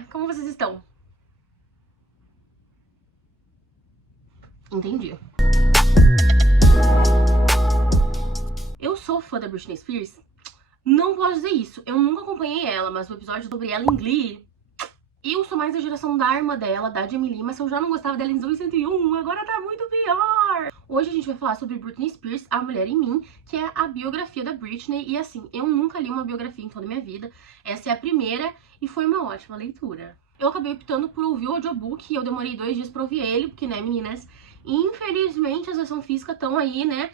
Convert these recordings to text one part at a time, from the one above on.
Olá, como vocês estão? Entendi. Eu sou fã da Britney Spears? Não posso dizer isso. Eu nunca acompanhei ela, mas o episódio sobre ela em Glee... Eu sou mais da geração da irmã dela, da Jamie Lee, mas eu já não gostava dela em Zoey 101, agora tá muito pior! Hoje a gente vai falar sobre Britney Spears, A Mulher em Mim, que é a biografia da Britney. E assim, eu nunca li uma biografia em toda a minha vida. Essa é a primeira e foi uma ótima leitura. Eu acabei optando por ouvir o audiobook e eu demorei 2 dias pra ouvir ele, porque, né, meninas, infelizmente as versões físicas estão aí, né,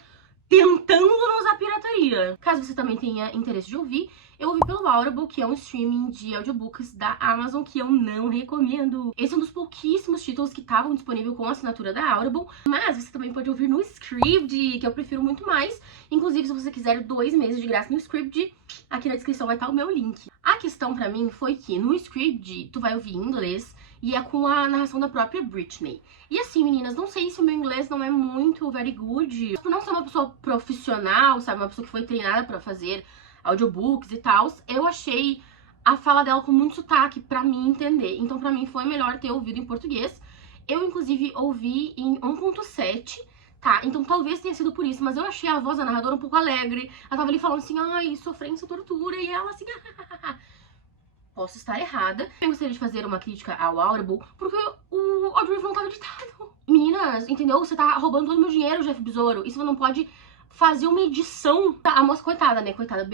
tentando não usar pirataria. Caso você também tenha interesse de ouvir, eu ouvi pelo Audible, que é um streaming de audiobooks da Amazon que eu não recomendo. Esse é um dos pouquíssimos títulos que estavam disponíveis com a assinatura da Audible, mas você também pode ouvir no Scribd, que eu prefiro muito mais. Inclusive, se você quiser 2 meses de graça no Scribd, aqui na descrição vai estar o meu link. A questão pra mim foi que no Scribd tu vai ouvir em inglês e é com a narração da própria Britney. E assim, meninas, não sei se o meu inglês não é muito very good. Por não ser uma pessoa profissional, sabe, uma pessoa que foi treinada pra fazer audiobooks e tal, eu achei a fala dela com muito sotaque pra mim entender. Então pra mim foi melhor ter ouvido em português. Eu, inclusive, ouvi em 1.7, tá? Então talvez tenha sido por isso, mas eu achei a voz da narradora um pouco alegre. Ela tava ali falando assim, ai, sofrência, tortura, e ela assim, posso estar errada. Eu gostaria de fazer uma crítica ao Audible, porque o audiolivro não tava editado. Meninas, entendeu? Você tá roubando todo o meu dinheiro, Jeff Besouro. E você não pode fazer uma edição. A moça, coitada, né? Coitada.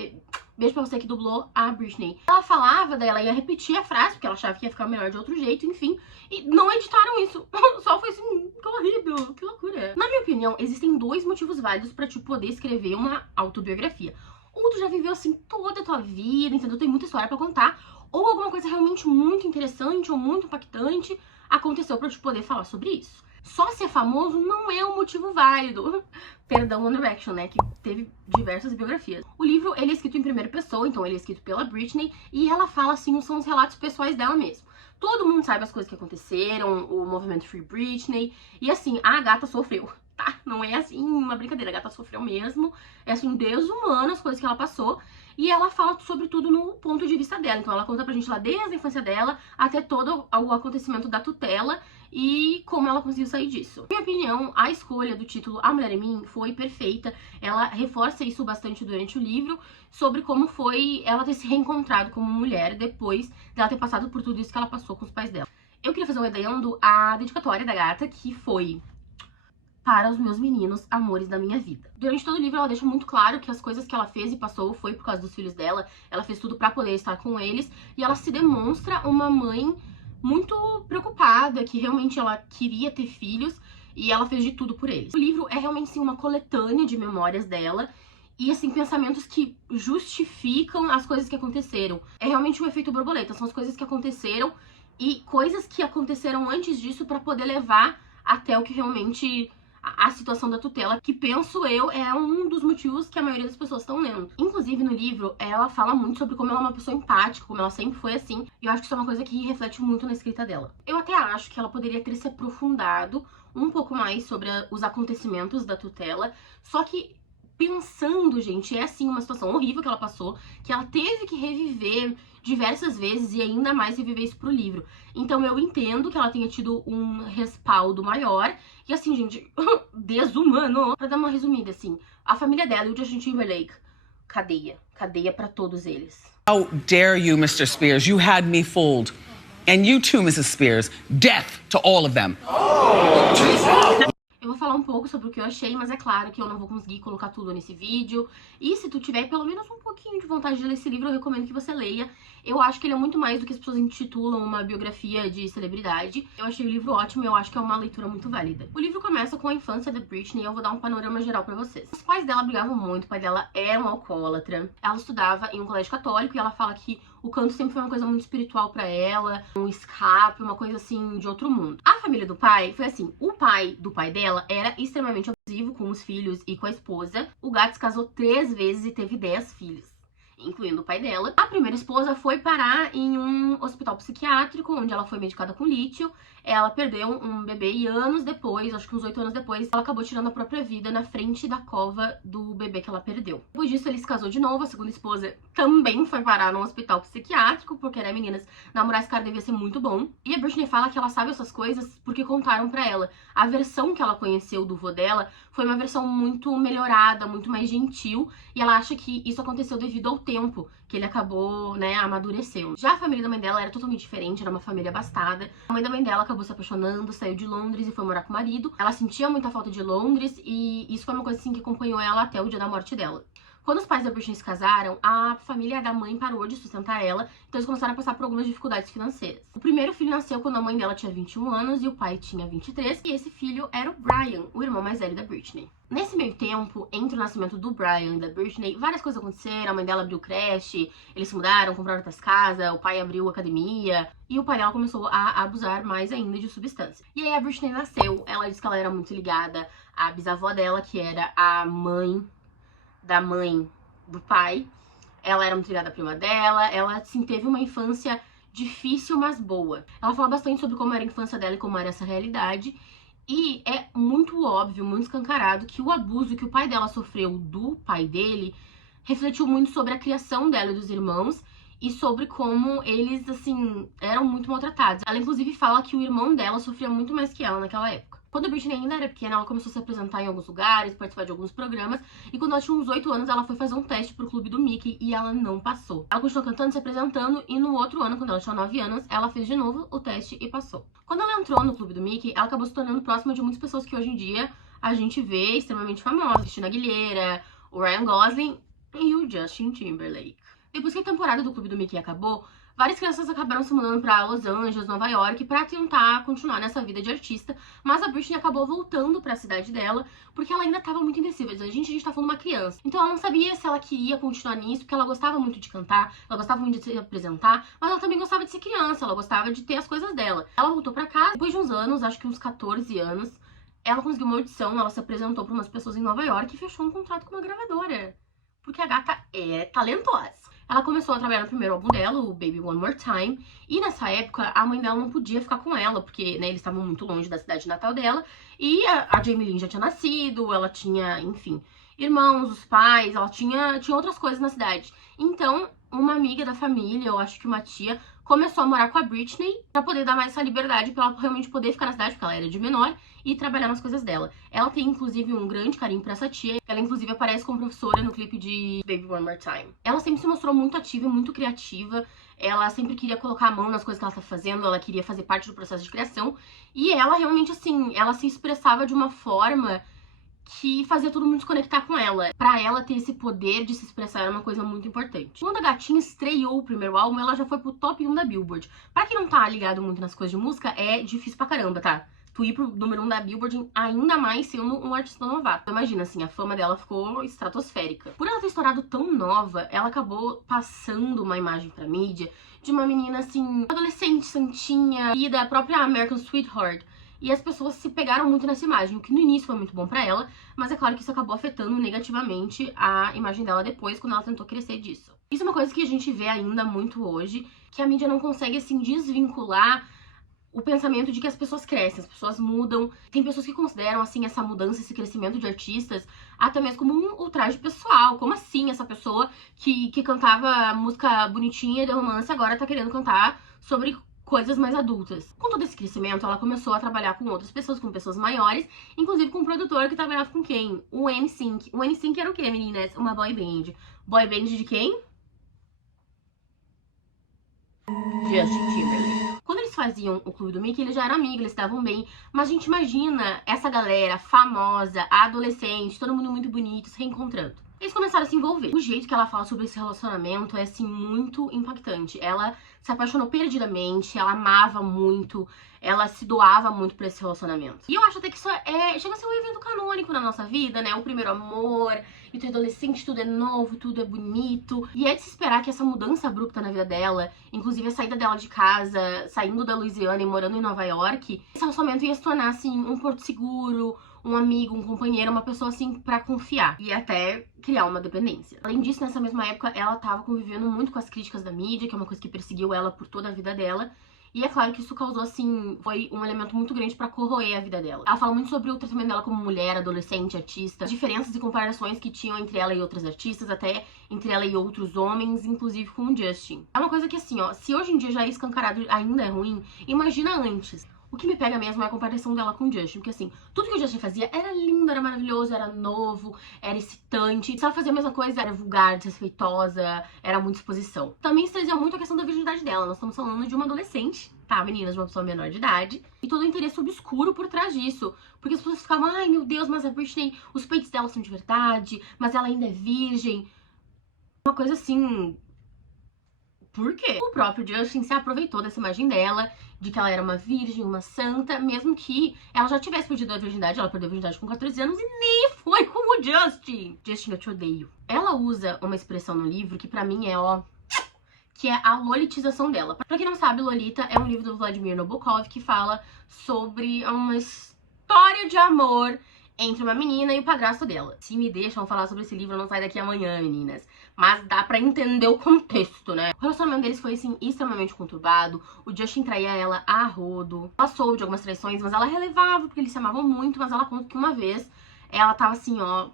Beijo pra você que dublou a Britney. Ela falava, daí ela ia repetir a frase, porque ela achava que ia ficar melhor de outro jeito, enfim. E não editaram isso. Só foi assim, que horrível, que loucura. Na minha opinião, existem 2 motivos válidos pra te poder escrever uma autobiografia. Ou tu já viveu assim toda a tua vida, entendeu? Tem muita história pra contar. Ou alguma coisa realmente muito interessante ou muito impactante aconteceu pra eu te poder falar sobre isso. Só ser famoso não é um motivo válido. Perdão, One Direction, né, que teve diversas biografias. O livro, ele é escrito em primeira pessoa, então ele é escrito pela Britney, e ela fala, assim, são os relatos pessoais dela mesmo. Todo mundo sabe as coisas que aconteceram, o movimento Free Britney, e assim, a gata sofreu, tá? Não é assim uma brincadeira, a gata sofreu mesmo, é assim, desumano as coisas que ela passou. E ela fala sobre tudo no ponto de vista dela. Então ela conta pra gente lá desde a infância dela até todo o acontecimento da tutela e como ela conseguiu sair disso. Na minha opinião, a escolha do título A Mulher em Mim foi perfeita. Ela reforça isso bastante durante o livro, sobre como foi ela ter se reencontrado como mulher depois dela ter passado por tudo isso que ela passou com os pais dela. Eu queria fazer um adendo à dedicatória da gata, que foi: para os meus meninos, amores da minha vida. Durante todo o livro ela deixa muito claro que as coisas que ela fez e passou foi por causa dos filhos dela. Ela fez tudo pra poder estar com eles. E ela se demonstra uma mãe muito preocupada, que realmente ela queria ter filhos. E ela fez de tudo por eles. O livro é realmente, sim, uma coletânea de memórias dela. E, assim, pensamentos que justificam as coisas que aconteceram. É realmente um efeito borboleta. São as coisas que aconteceram e coisas que aconteceram antes disso pra poder levar até o que realmente... a situação da tutela, que penso eu é um dos motivos que a maioria das pessoas estão lendo. Inclusive, no livro, ela fala muito sobre como ela é uma pessoa empática, como ela sempre foi assim, e eu acho que isso é uma coisa que reflete muito na escrita dela. Eu até acho que ela poderia ter se aprofundado um pouco mais sobre os acontecimentos da tutela, só que pensando, gente, é assim uma situação horrível que ela passou, que ela teve que reviver diversas vezes e ainda mais reviver isso pro livro. Então eu entendo que ela tenha tido um respaldo maior. E assim, gente, desumano. Pra dar uma resumida, assim, a família dela e o Justin Timberlake, cadeia. Cadeia pra todos eles. How dare you, Mr. Spears? You had me fooled. And you too, Mrs. Spears. Death to all of them. Eu vou falar um pouco sobre o que eu achei, mas é claro que eu não vou conseguir colocar tudo nesse vídeo. E se tu tiver pelo menos um pouquinho de vontade de ler esse livro, eu recomendo que você leia. Eu acho que ele é muito mais do que as pessoas intitulam uma biografia de celebridade. Eu achei o livro ótimo e eu acho que é uma leitura muito válida. O livro começa com a infância da Britney e eu vou dar um panorama geral pra vocês. Os pais dela brigavam muito, o pai dela era um alcoólatra. Ela estudava em um colégio católico e ela fala que o canto sempre foi uma coisa muito espiritual pra ela, um escape, uma coisa assim de outro mundo. A família do pai foi assim, o pai do pai dela era extremamente abusivo com os filhos e com a esposa. O gato se casou 3 vezes e teve 10 filhos. incluindo o pai dela. A primeira esposa foi parar em um hospital psiquiátrico, onde ela foi medicada com lítio. Ela perdeu um bebê e anos depois, acho que uns 8 anos depois, ela acabou tirando a própria vida na frente da cova do bebê que ela perdeu. Depois disso, ele se casou de novo. A segunda esposa também foi parar num hospital psiquiátrico, porque, né, meninas, namorar esse cara devia ser muito bom. E a Britney fala que ela sabe essas coisas porque contaram pra ela. A versão que ela conheceu do vô dela foi uma versão muito melhorada, muito mais gentil, e ela acha que isso aconteceu devido ao tempo que ele acabou, né, amadurecendo. Já a família da mãe dela era totalmente diferente, era uma família abastada. A mãe da mãe dela acabou se apaixonando, saiu de Londres e foi morar com o marido. Ela sentia muita falta de Londres e isso foi uma coisa assim que acompanhou ela até o dia da morte dela. Quando os pais da Britney se casaram, a família da mãe parou de sustentar ela, então eles começaram a passar por algumas dificuldades financeiras. O primeiro filho nasceu quando a mãe dela tinha 21 anos e o pai tinha 23, e esse filho era o Brian, o irmão mais velho da Britney. Nesse meio tempo, entre o nascimento do Brian e da Britney, várias coisas aconteceram. A mãe dela abriu creche, eles se mudaram, compraram outras casas, o pai abriu academia, e o pai dela começou a abusar mais ainda de substância. E aí a Britney nasceu, ela disse que ela era muito ligada à bisavó dela, que era a mãe do pai. Ela era muito ligada à prima dela, ela, assim, teve uma infância difícil, mas boa. Ela fala bastante sobre como era a infância dela e como era essa realidade. E é muito óbvio, muito escancarado, que o abuso que o pai dela sofreu do pai dele refletiu muito sobre a criação dela e dos irmãos e sobre como eles, assim, eram muito maltratados. Ela, inclusive, fala que o irmão dela sofria muito mais que ela naquela época. Quando a Britney ainda era pequena, ela começou a se apresentar em alguns lugares, participar de alguns programas, e quando ela tinha uns 8 anos, ela foi fazer um teste pro clube do Mickey e ela não passou. Ela continuou cantando, se apresentando, e no outro ano, quando ela tinha 9 anos, ela fez de novo o teste e passou. Quando ela entrou no clube do Mickey, ela acabou se tornando próxima de muitas pessoas que hoje em dia a gente vê extremamente famosas. Christina Aguilera, o Ryan Gosling e o Justin Timberlake. Depois que a temporada do clube do Mickey acabou, várias crianças acabaram se mudando pra Los Angeles, Nova York, pra tentar continuar nessa vida de artista, mas a Britney acabou voltando pra cidade dela, porque ela ainda tava muito indecisa. A gente tá falando de uma criança. Então ela não sabia se ela queria continuar nisso, porque ela gostava muito de cantar, ela gostava muito de se apresentar, mas ela também gostava de ser criança, ela gostava de ter as coisas dela. Ela voltou pra casa, depois de uns anos, acho que uns 14 anos, ela conseguiu uma audição, ela se apresentou pra umas pessoas em Nova York e fechou um contrato com uma gravadora, porque a gata é talentosa. Ela começou a trabalhar no primeiro álbum dela, o Baby One More Time, e nessa época a mãe dela não podia ficar com ela, porque, né, eles estavam muito longe da cidade natal dela, e a Jamie Lynn já tinha nascido, ela tinha, enfim, irmãos, os pais, ela tinha outras coisas na cidade. Então, uma amiga da família, eu acho que uma tia, começou a morar com a Britney pra poder dar mais essa liberdade, pra ela realmente poder ficar na cidade, porque ela era de menor, e trabalhar nas coisas dela. Ela tem, inclusive, um grande carinho pra essa tia. Ela, inclusive, aparece como professora no clipe de Baby One More Time. Ela sempre se mostrou muito ativa e muito criativa. Ela sempre queria colocar a mão nas coisas que ela tá fazendo, ela queria fazer parte do processo de criação. E ela realmente, assim, ela se expressava de uma forma que fazia todo mundo se conectar com ela. Pra ela ter esse poder de se expressar era uma coisa muito importante. Quando a gatinha estreou o primeiro álbum, ela já foi pro top 1 da Billboard. Pra quem não tá ligado muito nas coisas de música, é difícil pra caramba, tá? Tu ir pro número 1 da Billboard, ainda mais sendo um artista novato. Imagina, assim, a fama dela ficou estratosférica. Por ela ter estourado tão nova, ela acabou passando uma imagem pra mídia de uma menina, assim, adolescente, santinha, e da própria American Sweetheart. E as pessoas se pegaram muito nessa imagem, o que no início foi muito bom pra ela, mas é claro que isso acabou afetando negativamente a imagem dela depois, quando ela tentou crescer disso. Isso é uma coisa que a gente vê ainda muito hoje, que a mídia não consegue, assim, desvincular o pensamento de que as pessoas crescem, as pessoas mudam. Tem pessoas que consideram, assim, essa mudança, esse crescimento de artistas, até mesmo como um ultraje pessoal. Como assim essa pessoa que cantava música bonitinha de romance agora tá querendo cantar sobre coisas mais adultas? Com todo esse crescimento, ela começou a trabalhar com outras pessoas, com pessoas maiores, inclusive com um produtor que trabalhava com quem? O NSYNC. O NSYNC era o quê, meninas? Uma boy band. Boy band de quem? Justin Timberlake. Quando eles faziam o Clube do Mickey, eles já eram amigos, eles se davam bem. Mas a gente imagina essa galera famosa, adolescente, todo mundo muito bonito, se reencontrando. Eles começaram a se envolver. O jeito que ela fala sobre esse relacionamento é, assim, muito impactante. Ela se apaixonou perdidamente, ela amava muito, ela se doava muito pra esse relacionamento. E eu acho até que isso chega a ser um evento canônico na nossa vida, né? O primeiro amor, e tu é adolescente, tudo é novo, tudo é bonito. E é de se esperar que essa mudança abrupta na vida dela, inclusive a saída dela de casa, saindo da Louisiana e morando em Nova York, esse relacionamento ia se tornar, assim, um porto seguro, um amigo, um companheiro, uma pessoa assim pra confiar e até criar uma dependência. Além disso, nessa mesma época, ela tava convivendo muito com as críticas da mídia, que é uma coisa que perseguiu ela por toda a vida dela. E é claro que isso causou, assim, foi um elemento muito grande pra corroer a vida dela. Ela fala muito sobre o tratamento dela como mulher, adolescente, artista, diferenças e comparações que tinham entre ela e outras artistas, até entre ela e outros homens, inclusive com o Justin. É uma coisa que, assim, ó, se hoje em dia já é escancarado ainda é ruim, imagina antes. O que me pega mesmo é a comparação dela com o Justin, porque assim, tudo que o Justin fazia era lindo, era maravilhoso, era novo, era excitante. Se ela fazia a mesma coisa, era vulgar, desrespeitosa, era muita exposição. Também se trazia muito a questão da virgindade dela. Nós estamos falando de uma adolescente, tá, meninas, de uma pessoa menor de idade. E todo o interesse obscuro por trás disso. Porque as pessoas ficavam, ai meu Deus, mas a Britney, os peitos dela são de verdade, mas ela ainda é virgem. Uma coisa assim... Por quê? O próprio Justin se aproveitou dessa imagem dela, de que ela era uma virgem, uma santa, mesmo que ela já tivesse perdido a virgindade. Ela perdeu a virgindade com 14 anos e nem foi como o Justin. Justin, eu te odeio. Ela usa uma expressão no livro que pra mim é, ó... que é a lolitização dela. Pra quem não sabe, Lolita é um livro do Vladimir Nabokov que fala sobre uma história de amor entre uma menina e o padrasto dela. Se me deixam falar sobre esse livro, eu não saio daqui amanhã, meninas. Mas dá pra entender o contexto, né? O relacionamento deles foi, assim, extremamente conturbado. O Justin traía ela a rodo. Ela soube de algumas traições, mas ela relevava, porque eles se amavam muito. Mas ela conta que uma vez, ela tava assim, ó,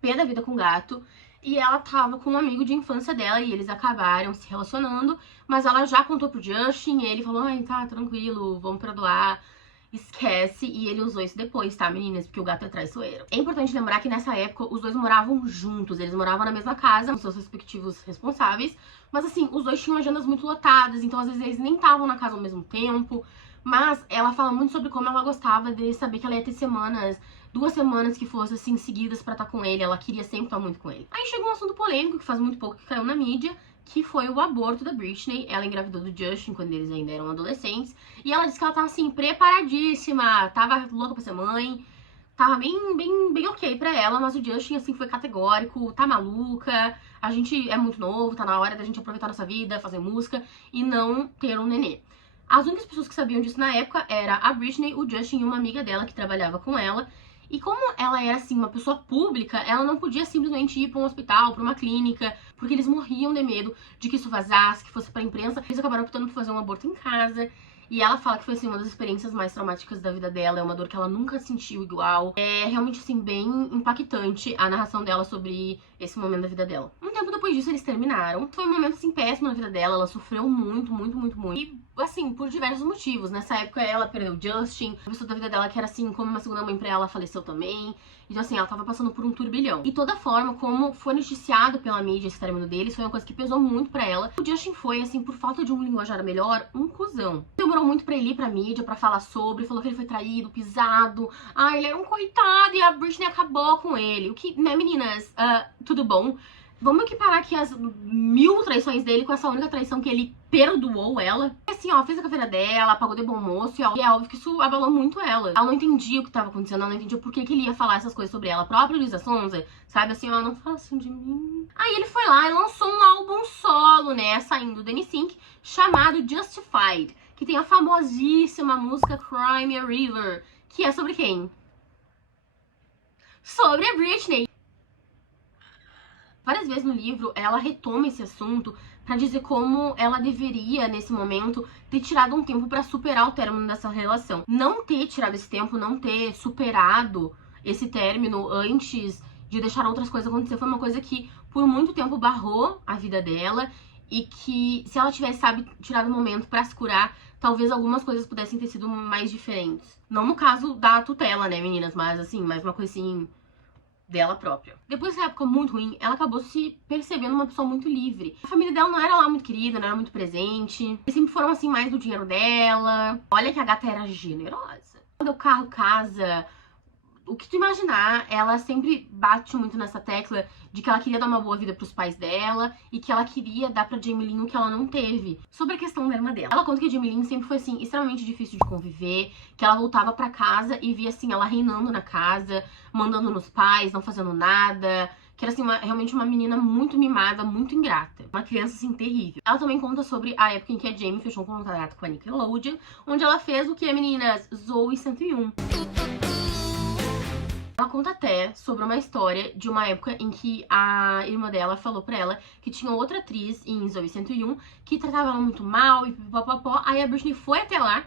pé da vida com o gato. E ela tava com um amigo de infância dela e eles acabaram se relacionando. Mas ela já contou pro Justin e ele falou, ai, tá, tranquilo, vamos perdoar. Esquece, e ele usou isso depois, tá, meninas? Porque o gato é traiçoeiro. É importante lembrar que nessa época os dois moravam juntos, eles moravam na mesma casa, com seus respectivos responsáveis, mas assim, os dois tinham agendas muito lotadas, então às vezes eles nem estavam na casa ao mesmo tempo. Mas ela fala muito sobre como ela gostava de saber que ela ia ter semanas, 2 semanas que fossem assim, seguidas pra estar com ele, ela queria sempre estar muito com ele. Aí chegou um assunto polêmico, que faz muito pouco que caiu na mídia, que foi o aborto da Britney. Ela engravidou do Justin quando eles ainda eram adolescentes. E ela disse que ela tava assim, preparadíssima, tava louca pra ser mãe. Tava bem ok pra ela, mas o Justin, assim, foi categórico, tá maluca, a gente é muito novo, tá na hora da gente aproveitar nossa vida, fazer música e não ter um nenê. As únicas pessoas que sabiam disso na época era a Britney, o Justin e uma amiga dela que trabalhava com ela. E como ela era, assim, uma pessoa pública, ela não podia simplesmente ir pra um hospital, pra uma clínica, porque eles morriam de medo de que isso vazasse, que fosse pra imprensa. Eles acabaram optando por fazer um aborto em casa. E ela fala que foi, assim, uma das experiências mais traumáticas da vida dela. É uma dor que ela nunca sentiu igual. É realmente, assim, bem impactante a narração dela sobre esse momento da vida dela. Um tempo depois disso, eles terminaram. Foi um momento, assim, péssimo na vida dela. Ela sofreu muito. E, assim, por diversos motivos. Nessa época, ela perdeu o Justin. A pessoa da vida dela que era, assim, como uma segunda mãe pra ela, faleceu também. Então, assim, ela tava passando por um turbilhão. E toda a forma como foi noticiado pela mídia esse término deles foi uma coisa que pesou muito pra ela. O Justin foi, assim, por falta de um linguajar melhor, um cuzão. Demorou muito pra ele ir pra mídia, pra falar sobre, falou que ele foi traído, pisado. Ah, ele era um coitado e a Britney acabou com ele. O que, né, meninas? Tudo bom? Vamos equiparar aqui as 1000 traições dele com essa única traição que ele perdoou ela. Assim, ó, fez a carreira dela, pagou de bom moço e é óbvio que isso abalou muito ela. Ela não entendia o que tava acontecendo, ela não entendia por que ele ia falar essas coisas sobre ela. A própria Luísa Sonza, sabe, assim, ó, não fala assim de mim. Aí ele foi lá e lançou um álbum solo, né, saindo do NSYNC, chamado Justified, que tem a famosíssima música Cry Me a River, que é sobre quem? Sobre a Britney. Várias vezes no livro, ela retoma esse assunto pra dizer como ela deveria, nesse momento, ter tirado um tempo pra superar o término dessa relação. Não ter tirado esse tempo, não ter superado esse término antes de deixar outras coisas acontecer, foi uma coisa que por muito tempo barrou a vida dela e que, se ela tivesse, sabe, tirado um momento pra se curar, talvez algumas coisas pudessem ter sido mais diferentes. Não no caso da tutela, né, meninas, mas assim, mais uma coisa assim dela própria. Depois dessa época muito ruim, ela acabou se percebendo uma pessoa muito livre. A família dela não era lá muito querida, não era muito presente. Eles sempre foram assim mais do dinheiro dela. Olha que a gata era generosa. Deu carro, casa, o que tu imaginar, ela sempre bate muito nessa tecla de que ela queria dar uma boa vida pros pais dela e que ela queria dar pra Jamie Lynn o que ela não teve. Sobre a questão da irmã dela. Ela conta que a Jamie Lynn sempre foi, assim, extremamente difícil de conviver, que ela voltava pra casa e via, assim, ela reinando na casa, mandando nos pais, não fazendo nada, que era, assim, realmente uma menina muito mimada, muito ingrata. Uma criança, assim, terrível. Ela também conta sobre a época em que a Jamie fechou um contrato com a Nickelodeon, onde ela fez o que, meninas? Zoey 101. Ela conta até sobre uma história de uma época em que a irmã dela falou pra ela que tinha outra atriz em Zoey 101 que tratava ela muito mal e pipopopó. Aí a Britney foi até lá,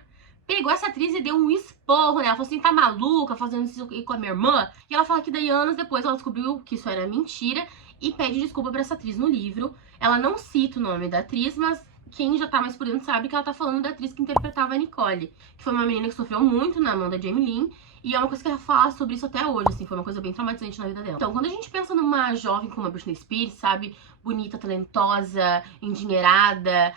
pegou essa atriz e deu um esporro nela. Falou assim, tá maluca fazendo isso com a minha irmã? E ela fala que daí anos depois ela descobriu que isso era mentira e pede desculpa pra essa atriz no livro. Ela não cita o nome da atriz, mas quem já tá mais por dentro sabe que ela tá falando da atriz que interpretava a Nicole, que foi uma menina que sofreu muito na mão da Jamie Lynn. E é uma coisa que ela fala sobre isso até hoje, assim, foi uma coisa bem traumatizante na vida dela. Então, quando a gente pensa numa jovem como a Britney Spears, sabe, bonita, talentosa, endinheirada,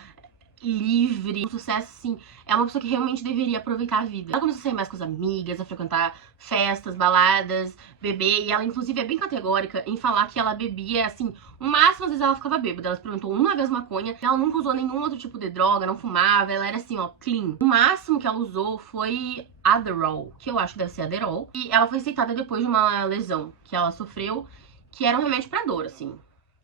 livre, um sucesso, assim, é uma pessoa que realmente deveria aproveitar a vida. Ela começou a sair mais com as amigas, a frequentar festas, baladas, beber, e ela, inclusive, é bem categórica em falar que ela bebia, assim, o máximo, às vezes, ela ficava bêbada. Ela experimentou uma vez maconha, ela nunca usou nenhum outro tipo de droga, não fumava, ela era, assim, ó, clean. O máximo que ela usou foi Adderall, que eu acho que deve ser Adderall, e ela foi aceitada depois de uma lesão que ela sofreu, que era um remédio pra dor, assim,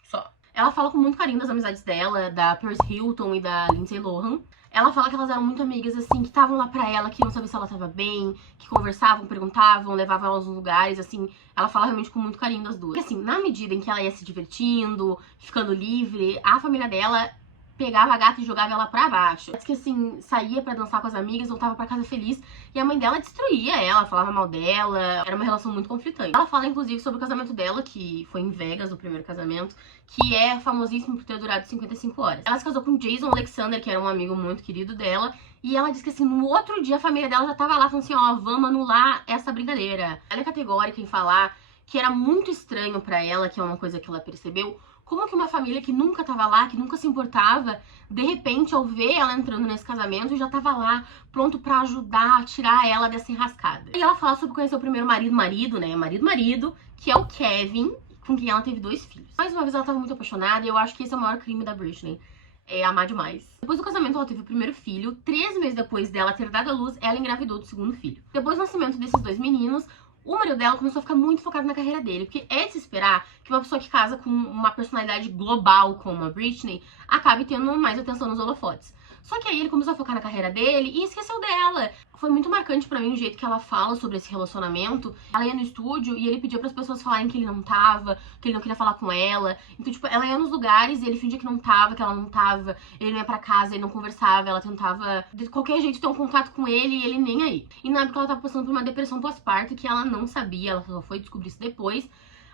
só. Ela fala com muito carinho das amizades dela, da Paris Hilton e da Lindsay Lohan. Ela fala que elas eram muito amigas, assim, que estavam lá pra ela, que não sabiam se ela tava bem, que conversavam, perguntavam, levavam elas nos lugares, assim. Ela fala realmente com muito carinho das duas. E, assim, na medida em que ela ia se divertindo, ficando livre, a família dela pegava a gata e jogava ela pra baixo. Diz que, assim, saía pra dançar com as amigas, voltava pra casa feliz, e a mãe dela destruía ela, falava mal dela, era uma relação muito conflitante. Ela fala, inclusive, sobre o casamento dela, que foi em Vegas, o primeiro casamento, que é famosíssimo por ter durado 55 horas. Ela se casou com Jason Alexander, que era um amigo muito querido dela, e ela diz que, assim, no outro dia a família dela já tava lá, falando assim, ó, vamos anular essa brincadeira. Ela é categórica em falar que era muito estranho pra ela, que é uma coisa que ela percebeu, como que uma família que nunca tava lá, que nunca se importava, de repente, ao ver ela entrando nesse casamento, já tava lá, pronto pra ajudar a tirar ela dessa enrascada. E ela fala sobre conhecer o primeiro marido, né, marido, que é o Kevin, com quem ela teve 2 filhos. Mais uma vez, ela tava muito apaixonada, e eu acho que esse é o maior crime da Britney, é amar demais. Depois do casamento, ela teve o primeiro filho. 3 meses depois dela ter dado à luz, ela engravidou do segundo filho. Depois do nascimento desses 2 meninos, o marido dela começou a ficar muito focado na carreira dele, porque é de se esperar que uma pessoa que casa com uma personalidade global como a Britney acabe tendo mais atenção nos holofotes. Só que aí ele começou a focar na carreira dele e esqueceu dela. Foi muito marcante pra mim o jeito que ela fala sobre esse relacionamento. Ela ia no estúdio e ele pedia pras pessoas falarem que ele não tava, que ele não queria falar com ela. Então, tipo, ela ia nos lugares e ele fingia que não tava, que ela não tava. Ele não ia pra casa, ele não conversava, ela tentava de qualquer jeito ter um contato com ele e ele nem aí. E na época ela tava passando por uma depressão pós-parto que ela não sabia, ela só foi descobrir isso depois.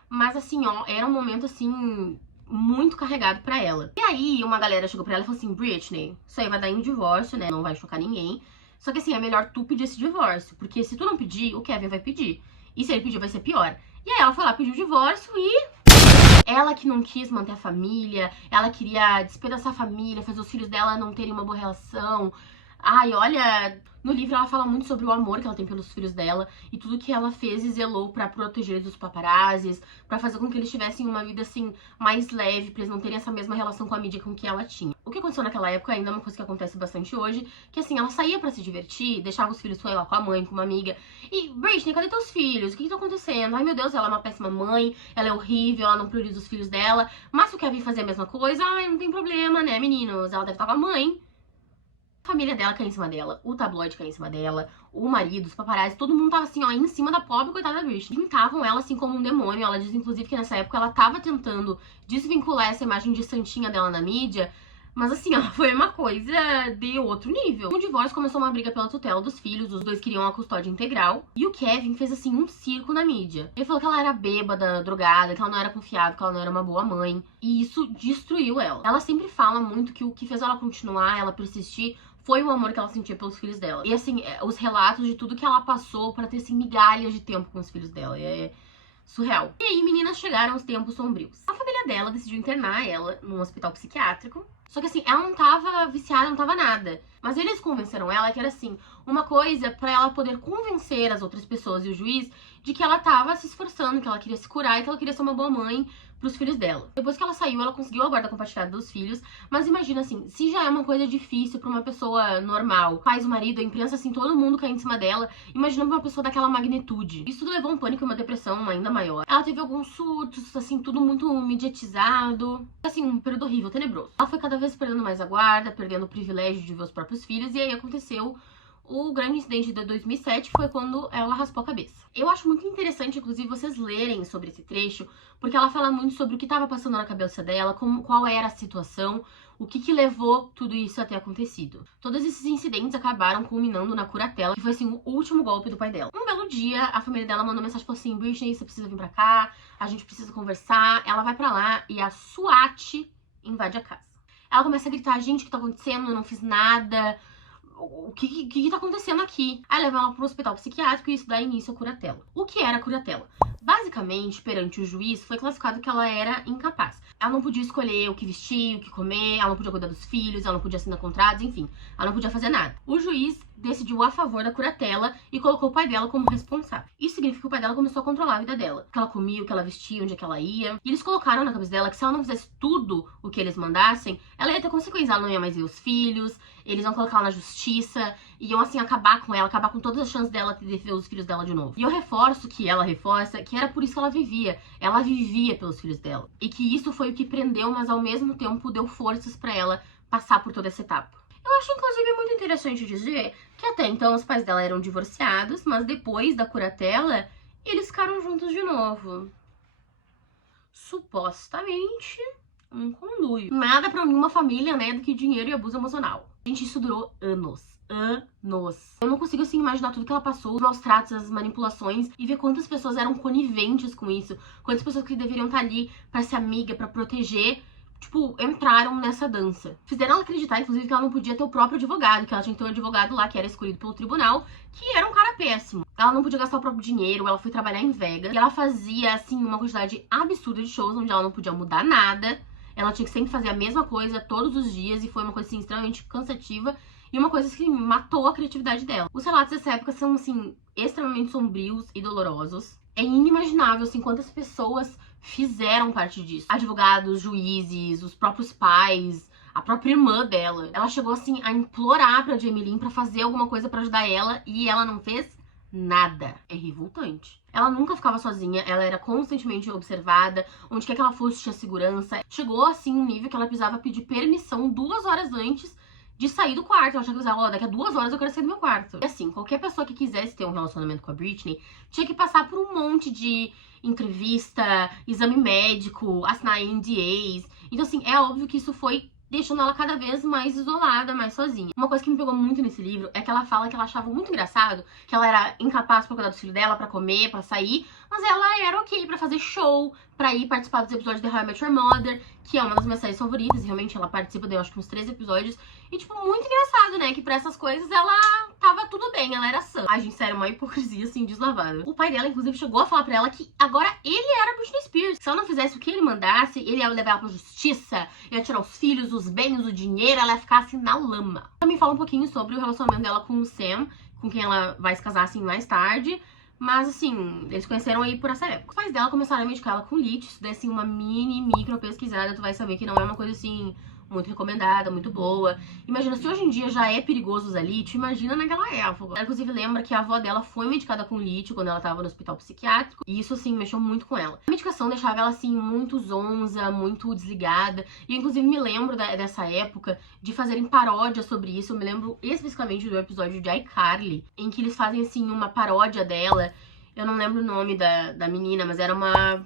Mas assim, ó, era um momento assim muito carregado pra ela. E aí, uma galera chegou pra ela e falou assim, Britney, isso aí vai dar em divórcio, né? Não vai chocar ninguém. Só que assim, é melhor tu pedir esse divórcio. Porque se tu não pedir, o Kevin vai pedir. E se ele pedir, vai ser pior. E aí ela foi lá, pediu o divórcio e... ela que não quis manter a família, ela queria despedaçar a família, fazer os filhos dela não terem uma boa relação. Ai, olha, no livro ela fala muito sobre o amor que ela tem pelos filhos dela e tudo que ela fez e zelou pra proteger eles dos paparazzis, pra fazer com que eles tivessem uma vida, assim, mais leve, pra eles não terem essa mesma relação com a mídia com que ela tinha. O que aconteceu naquela época ainda é uma coisa que acontece bastante hoje, que assim, ela saía pra se divertir, deixava os filhos com ela, com a mãe, com uma amiga. E, Britney, cadê teus filhos? O que tá acontecendo? Ai, meu Deus, ela é uma péssima mãe, ela é horrível, ela não prioriza os filhos dela. Mas se o Kevin fazer a mesma coisa, ai, não tem problema, né, meninos? Ela deve estar com a mãe. A família dela caiu em cima dela, o tabloide caiu em cima dela, o marido, os paparazzi, todo mundo tava assim, ó, em cima da pobre coitada da Britney. Pintavam ela assim como um demônio. Ela diz, inclusive, que nessa época ela tava tentando desvincular essa imagem de santinha dela na mídia. Mas assim, ó, foi uma coisa de outro nível. No divórcio começou uma briga pela tutela dos filhos, os dois queriam a custódia integral. E o Kevin fez assim um circo na mídia. Ele falou que ela era bêbada, drogada, que ela não era confiável, que ela não era uma boa mãe. E isso destruiu ela. Ela sempre fala muito que o que fez ela continuar, ela persistir, foi o amor que ela sentia pelos filhos dela. E assim, os relatos de tudo que ela passou pra ter assim migalhas de tempo com os filhos dela. É surreal. E aí, meninas, chegaram os tempos sombrios. A família dela decidiu internar ela num hospital psiquiátrico. Só que assim, ela não tava viciada, não tava nada. Mas eles convenceram ela que era assim, uma coisa pra ela poder convencer as outras pessoas e o juiz de que ela tava se esforçando, que ela queria se curar e que ela queria ser uma boa mãe pros filhos dela. Depois que ela saiu, ela conseguiu a guarda compartilhada dos filhos, mas imagina assim, se já é uma coisa difícil pra uma pessoa normal, pais, o marido, a imprensa, assim, todo mundo caindo em cima dela, imagina pra uma pessoa daquela magnitude. Isso tudo levou um pânico e uma depressão ainda maior. Ela teve alguns surtos, assim, tudo muito mediatizado, assim, um período horrível, tenebroso. Ela foi cada vez perdendo mais a guarda, perdendo o privilégio de ver os próprios filhos, e aí aconteceu o grande incidente de 2007 foi quando ela raspou a cabeça. Eu acho muito interessante, inclusive, vocês lerem sobre esse trecho, porque ela fala muito sobre o que estava passando na cabeça dela, qual era a situação, o que levou tudo isso a ter acontecido. Todos esses incidentes acabaram culminando na curatela, que foi, assim, o último golpe do pai dela. Um belo dia, a família dela mandou mensagem e falou assim: Britney, você precisa vir pra cá, a gente precisa conversar. Ela vai pra lá e a SWAT invade a casa. Ela começa a gritar: gente, o que tá acontecendo? Eu não fiz nada. O que tá acontecendo aqui? Aí leva ela pro hospital psiquiátrico e isso dá início à curatela. O que era a curatela? Basicamente, perante o juiz, foi classificado que ela era incapaz. Ela não podia escolher o que vestir, o que comer, ela não podia cuidar dos filhos, ela não podia assinar contratos, enfim, ela não podia fazer nada. O juiz decidiu a favor da curatela e colocou o pai dela como responsável. Isso significa que o pai dela começou a controlar a vida dela. O que ela comia, o que ela vestia, onde é que ela ia. E eles colocaram na cabeça dela que se ela não fizesse tudo o que eles mandassem, ela ia ter consequências. Ela não ia mais ver os filhos, eles iam colocar ela na justiça, iam, assim, acabar com ela, acabar com todas as chances dela de ver os filhos dela de novo. E eu reforço que ela reforça que era por isso que ela vivia. Ela vivia pelos filhos dela. E que isso foi o que prendeu, mas ao mesmo tempo deu forças pra ela passar por toda essa etapa. Eu acho, inclusive, muito interessante dizer que até então os pais dela eram divorciados, mas depois da curatela, eles ficaram juntos de novo. Supostamente um conluio. Nada pra unir uma família, né, do que dinheiro e abuso emocional. Gente, isso durou anos. Anos. Eu não consigo, assim, imaginar tudo que ela passou, os maus tratos, as manipulações, e ver quantas pessoas eram coniventes com isso, quantas pessoas que deveriam estar ali pra ser amiga, pra proteger, tipo, entraram nessa dança. Fizeram ela acreditar, inclusive, que ela não podia ter o próprio advogado, que ela tinha que ter um advogado lá, que era escolhido pelo tribunal, que era um cara péssimo. Ela não podia gastar o próprio dinheiro, ela foi trabalhar em Vegas, e ela fazia, assim, uma quantidade absurda de shows, onde ela não podia mudar nada. Ela tinha que sempre fazer a mesma coisa todos os dias, e foi uma coisa, assim, extremamente cansativa, e uma coisa que matou a criatividade dela. Os relatos dessa época são, assim, extremamente sombrios e dolorosos. É inimaginável, assim, quantas pessoas fizeram parte disso. Advogados, juízes, os próprios pais, a própria irmã dela. Ela chegou, assim, a implorar pra Jamie Lynn pra fazer alguma coisa pra ajudar ela, e ela não fez nada. É revoltante. Ela nunca ficava sozinha, ela era constantemente observada, onde quer que ela fosse tinha segurança. Chegou, assim, um nível que ela precisava pedir permissão 2 horas antes de sair do quarto. Ela tinha que dizer: ó, daqui a 2 horas eu quero sair do meu quarto. E assim, qualquer pessoa que quisesse ter um relacionamento com a Britney tinha que passar por um monte de entrevista, exame médico, assinar NDAs. Então, assim, é óbvio que isso foi deixando ela cada vez mais isolada, mais sozinha. Uma coisa que me pegou muito nesse livro é que ela fala que ela achava muito engraçado, que ela era incapaz pra cuidar do filho dela, pra comer, pra sair, mas ela era ok pra fazer show, pra ir participar dos episódios de How I Met Your Mother, que é uma das minhas séries favoritas, e realmente ela participa de, eu acho que uns 3 episódios, e tipo, muito engraçado, né, que pra essas coisas ela tava tudo bem, ela era sã. Ai, gente, sério, uma hipocrisia, assim, deslavada. O pai dela, inclusive, chegou a falar pra ela que agora ele era Britney Spears. Se ela não fizesse o que ele mandasse, ele ia levar ela pra justiça, ia tirar os filhos, os bens, o dinheiro, ela ia ficar, assim, na lama. Também fala um pouquinho sobre o relacionamento dela com o Sam, com quem ela vai se casar, assim, mais tarde. Mas, assim, eles conheceram aí por essa época. Os pais dela começaram a medicar ela com lítio. Se der, assim, uma micro pesquisada, tu vai saber que não é uma coisa, assim, muito recomendada, muito boa. Imagina, se hoje em dia já é perigoso usar lítio, imagina naquela época. Ela, inclusive, lembra que a avó dela foi medicada com lítio quando ela tava no hospital psiquiátrico. E isso, assim, mexeu muito com ela. A medicação deixava ela, assim, muito zonza, muito desligada. E eu, inclusive, me lembro dessa época de fazerem paródia sobre isso. Eu me lembro especificamente do episódio de iCarly, em que eles fazem, assim, uma paródia dela. Eu não lembro o nome da menina, mas era uma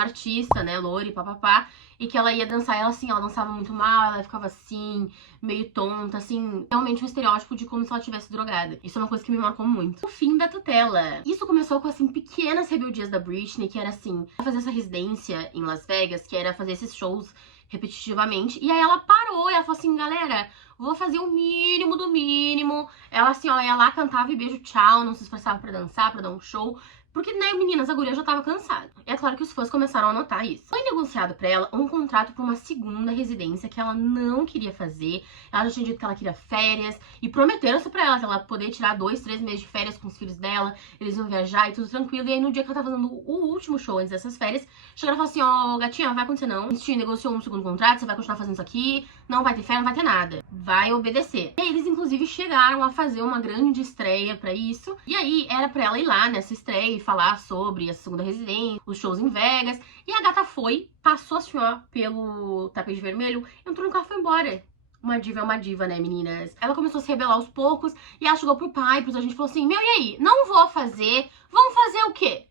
artista, né, loura e papapá, e que ela ia dançar, ela assim, ela dançava muito mal, ela ficava assim, meio tonta, assim, realmente um estereótipo de como se ela tivesse drogada. Isso é uma coisa que me marcou muito. O fim da tutela. Isso começou com, assim, pequenas rebeldias da Britney, que era, assim, fazer essa residência em Las Vegas, que era fazer esses shows repetitivamente, e aí ela parou, e ela falou assim: galera, vou fazer o mínimo do mínimo. Ela, assim, ó, ia lá, cantava e beijo, tchau, não se esforçava pra dançar, pra dar um show. Porque, né, meninas, a guria já tava cansada. É claro que os fãs começaram a notar isso. Foi negociado pra ela um contrato pra uma segunda residência que ela não queria fazer. Ela já tinha dito que ela queria férias. E prometeram isso pra ela, que ela poder tirar 2, 3 meses de férias com os filhos dela. Eles iam viajar e tudo tranquilo. E aí, no dia que ela tava fazendo o último show antes dessas férias, chegou e falou assim: ó, gatinha, vai acontecer não. A gente negociou um segundo contrato, você vai continuar fazendo isso aqui. Não vai ter férias, não vai ter nada. Vai obedecer. E aí, eles, inclusive, chegaram a fazer uma grande estreia pra isso. E aí, era pra ela ir lá nessa estreia e falar sobre a segunda residência, os shows em Vegas. E a gata foi, passou assim, ó, pelo tapete vermelho, entrou no carro e foi embora. Uma diva é uma diva, né, meninas? Ela começou a se rebelar aos poucos e ela chegou pro pai, pros agentes e falou assim: meu, e aí? Não vou fazer. Vão fazer o quê?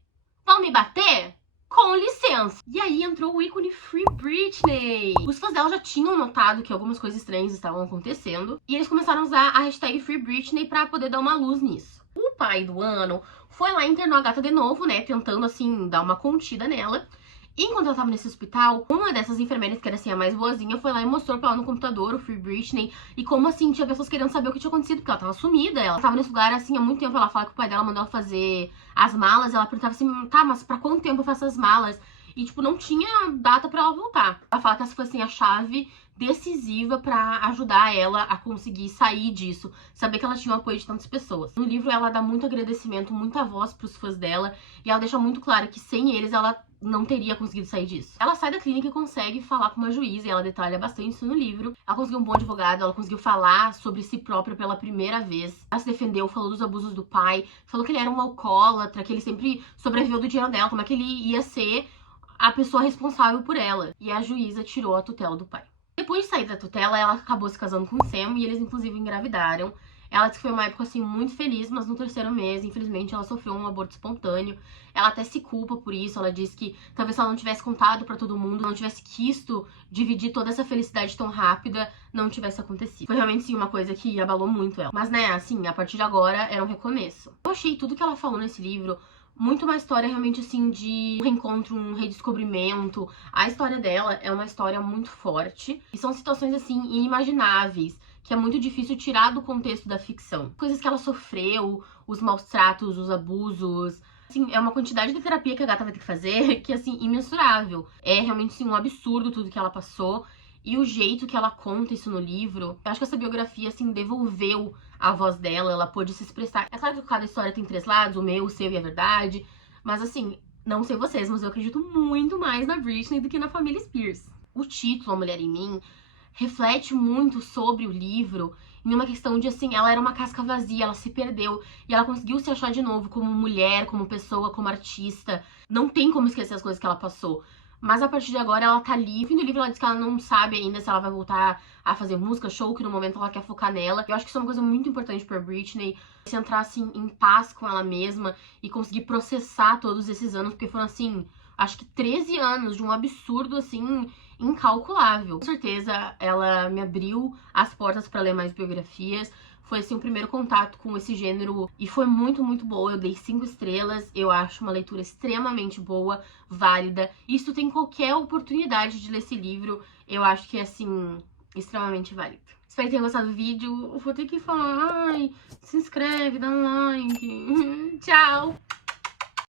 Vão me bater? Com licença. E aí entrou o ícone Free Britney. Os fãs dela já tinham notado que algumas coisas estranhas estavam acontecendo e eles começaram a usar a hashtag Free Britney pra poder dar uma luz nisso. O pai do ano foi lá e internou a gata de novo, né, tentando, assim, dar uma contida nela. E enquanto ela tava nesse hospital, uma dessas enfermeiras, que era assim a mais boazinha, foi lá e mostrou pra ela no computador o Free Britney. E como assim, tinha pessoas querendo saber o que tinha acontecido, porque ela tava sumida. Ela tava nesse lugar assim há muito tempo. Ela fala que o pai dela mandou ela fazer as malas. Ela perguntava assim, tá, mas pra quanto tempo eu faço as malas? E tipo, não tinha data pra ela voltar. Ela fala que essa foi assim a chave decisiva pra ajudar ela a conseguir sair disso, saber que ela tinha o apoio de tantas pessoas. No livro ela dá muito agradecimento, muita voz pros fãs dela, e ela deixa muito claro que sem eles ela não teria conseguido sair disso. Ela sai da clínica e consegue falar com uma juíza, e ela detalha bastante isso no livro. Ela conseguiu um bom advogado, ela conseguiu falar sobre si própria pela primeira vez. Ela se defendeu, falou dos abusos do pai, falou que ele era um alcoólatra, que ele sempre sobreviveu do dinheiro dela, como é que ele ia ser a pessoa responsável por ela. E a juíza tirou a tutela do pai. Depois de sair da tutela, ela acabou se casando com o Sam e eles inclusive engravidaram. Ela disse que foi uma época assim muito feliz, mas no terceiro mês, infelizmente, ela sofreu um aborto espontâneo. Ela até se culpa por isso. Ela disse que talvez se ela não tivesse contado pra todo mundo, não tivesse quisto dividir toda essa felicidade tão rápida, não tivesse acontecido. Foi realmente sim uma coisa que abalou muito ela. Mas né, assim, a partir de agora era um recomeço. Eu achei tudo que ela falou nesse livro muito uma história realmente assim de um reencontro, um redescobrimento. A história dela é uma história muito forte e são situações assim inimagináveis, que é muito difícil tirar do contexto da ficção. Coisas que ela sofreu, os maus tratos, os abusos. Assim, é uma quantidade de terapia que a gata vai ter que fazer que, assim, imensurável. É realmente, assim, um absurdo tudo que ela passou. E o jeito que ela conta isso no livro, eu acho que essa biografia, assim, devolveu a voz dela, ela pôde se expressar. É claro que cada história tem três lados, o meu, o seu e a verdade. Mas, assim, não sei vocês, mas eu acredito muito mais na Britney do que na família Spears. O título, A Mulher em Mim, reflete muito sobre o livro em uma questão de, assim, ela era uma casca vazia, ela se perdeu e ela conseguiu se achar de novo como mulher, como pessoa, como artista. Não tem como esquecer as coisas que ela passou. Mas a partir de agora ela tá livre. No livro ela diz que ela não sabe ainda se ela vai voltar a fazer música, show, que no momento ela quer focar nela. Eu acho que isso é uma coisa muito importante pra Britney, se entrar, assim, em paz com ela mesma e conseguir processar todos esses anos, porque foram, assim, acho que 13 anos de um absurdo, assim, incalculável. Com certeza ela me abriu as portas pra ler mais biografias. Foi, assim, o primeiro contato com esse gênero e foi muito, muito boa. Eu dei 5 estrelas. Eu acho uma leitura extremamente boa, válida. E se tu tem qualquer oportunidade de ler esse livro, eu acho que é, assim, extremamente válido. Espero que tenham gostado do vídeo. Eu vou ter que falar, ai, se inscreve, dá um like. Tchau!